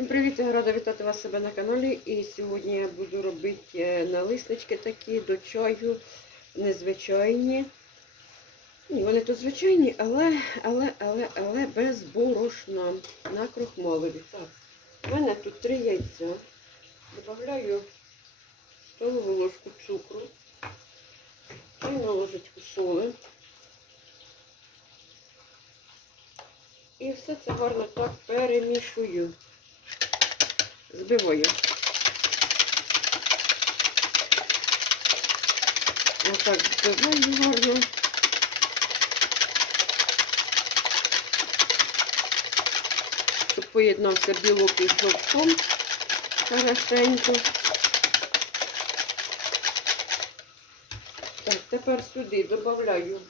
Всім привіт! Я рада вітати вас себе на каналі. І сьогодні я буду робити е, налиснички такі до чаю, незвичайні. Ні, вони тут звичайні, але, але, але, але без борошна на крохмалові. Так, у мене тут три яйця. Добавляю столову ложку цукру, чайну ложечку соли. І все це гарно так перемішую. Збиваю. Отак збиваю гарно. Щоб поєднався білок із жовтком хорошенько. Так, тепер сюди додаю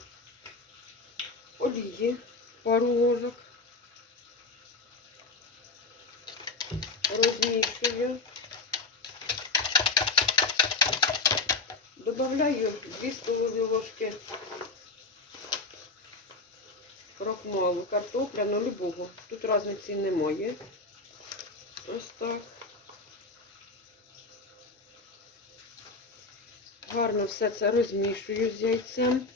олії, пару ложок. Розмішую. Добавляю 2 столові ложки крохмалу, картопляну, любого. Тут різниці немає. Ось так. Гарно все це розмішую з яйцем.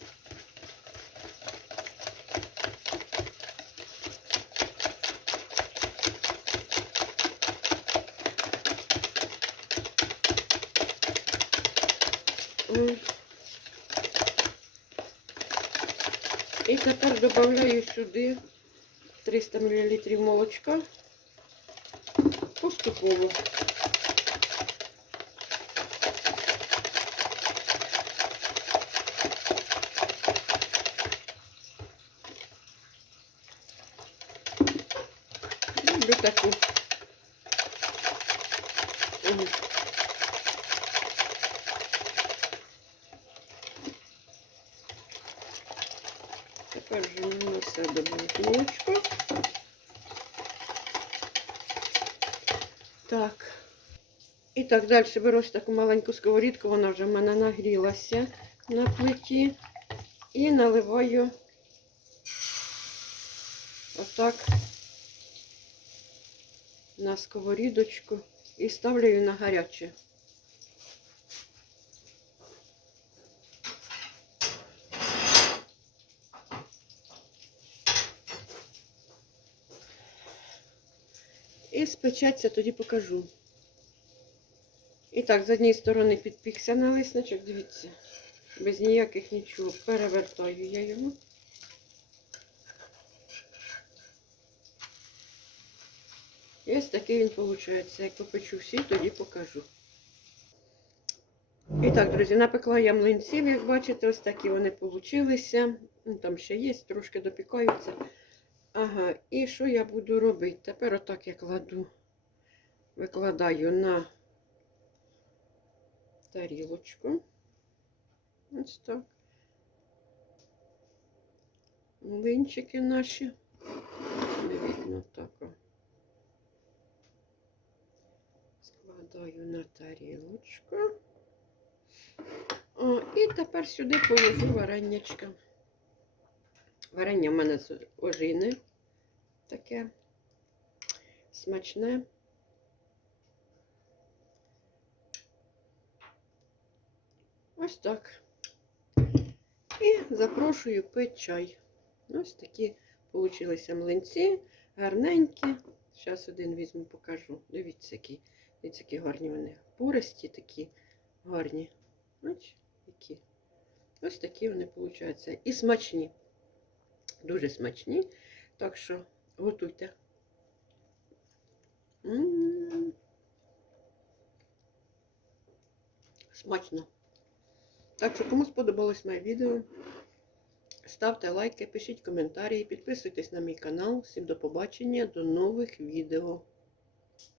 І тепер додаю сюди 300 мл молочка поступово. Люблю таку. Вже на себе молочко. Так. І так, далі беру таку маленьку сковорідку, вона вже в мене нагрілася на плиті. І наливаю отак на сковорідочку і ставлю на гаряче. І спечеться, тоді покажу. І так, з однієї сторони підпікся налисничок, дивіться, без ніяких нічого. Перевертаю я його. І ось такий він виходить. Як попечу всі, тоді покажу. І так, друзі, напекла я млинців, як бачите, ось такі вони получилися. Ну, Там ще є, трошки допікаються. Ага, і що я буду робити? Тепер отак я кладу, викладаю на тарілочку. Ось так. Млинчики наші. Не видно так. Складаю на тарілочку. О, і тепер сюди положу варенячка. Варення в мене з ожини таке смачне. Ось так. І запрошую пити чай. Ось такі получилися млинці, гарненькі. Зараз один візьму, покажу. Дивіться, які, дивіться, які гарні вони. Пористі такі гарні. Ось які. Ось такі вони получаються. І смачні. Дуже смачні. Так що готуйте. Смачно. Так що, кому сподобалось моє відео, ставте лайки, пишіть коментарі, підписуйтесь на мій канал. Всім до побачення, до нових відео.